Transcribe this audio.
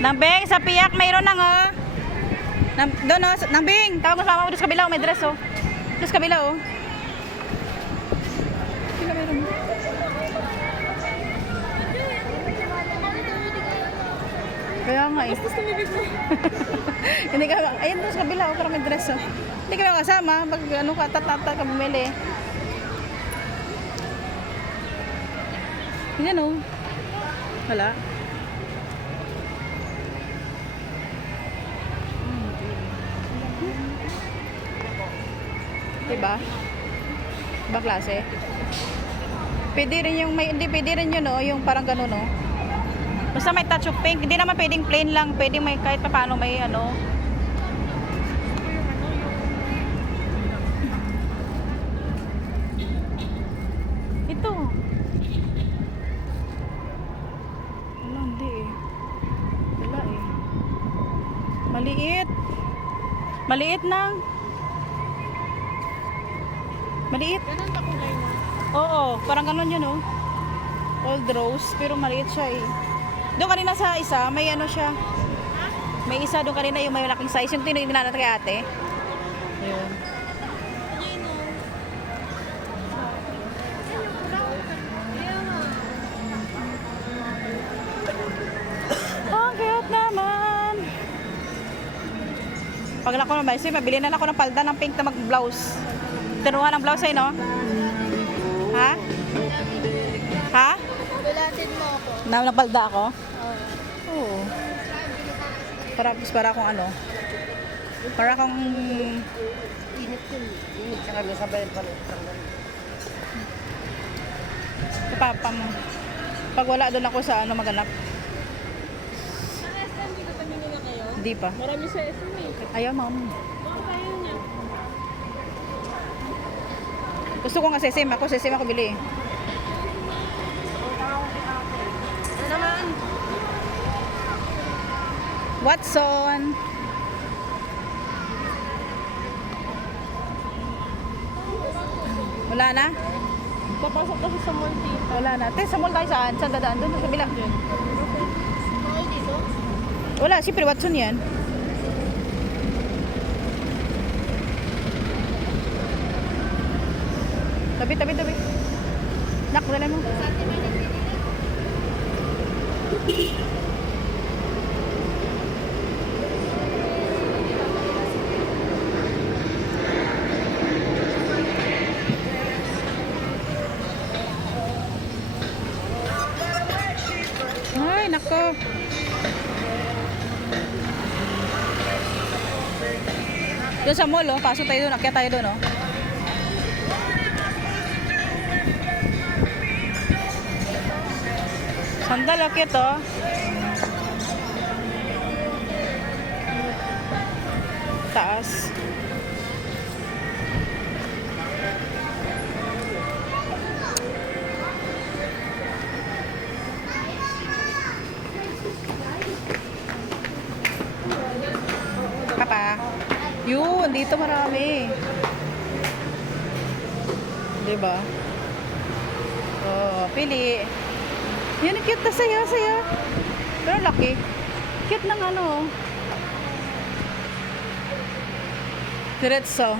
Nambing, sa piyak mayroon nang oh. Doon oh, Nambing, tawag mo sa mama mo doon sa kabila oh, may dress oh. Doon sa kabila oh. Sino mayroon? Kaya nga eh. Hindi ka, ayun doon sa kabila oh, para may dress oh. Hindi ka kasama, pag ano ka, tatata ka bumili. Yan oh. Wala. Diba? Iba klase. Pwede rin yung may, hindi pwede rin yun, no? Yung parang gano'n, no? Basta may touch of pink. Hindi naman pwedeng plain lang. Pwedeng may kahit pa paano may ano. Ito. Wala, hindi eh. Wala eh. Maliit. Maliit na. Maliit. Ganun ba kulay na? Oo, parang ganun yun, oh. Old rose, pero maliit siya eh. Doon kanina sa isa, may ano siya. May isa doon kanina yung may malaking size. Yung tinignan natin kay ate. Ayun. Ang cute naman. Pag ako naman, mabili na ako ng palda ng pink na mag-blouse. Tinuha ng blouse ay, no? Ha? Ha? Bulatin mo ako. Napalda ako? Oo. Oo. Para akong ano? Para akong... Init yun. Init siya kami sabay pala. Pag wala doon ako sa ano maganap. Sa SM, dito pamili na kayo? Hindi pa. Marami sa SM eh. Ayaw, ma'am. Baka kaya niya. Gusto ko nga sesim. Sesim ako bili. Ano naman? Watson. Wala na? Papasok kasi sa mall dito. Wala na. Te, sa mall tayo saan? Saan dadaan? Doon sa kabila. Mall dito? Wala, siyempre Watson yan. Tabi. Nak, dala mo. Ay, nako. Doon sa mall, oh. Pasok tayo doon. Akyat tayo doon, oh. Sandal, akyat, oh. Taas. Papa. Yun, dito marami. Diba? Oh, pili. Yan, ang cute na saya. Pero laki. Cute ng ano. Diretso.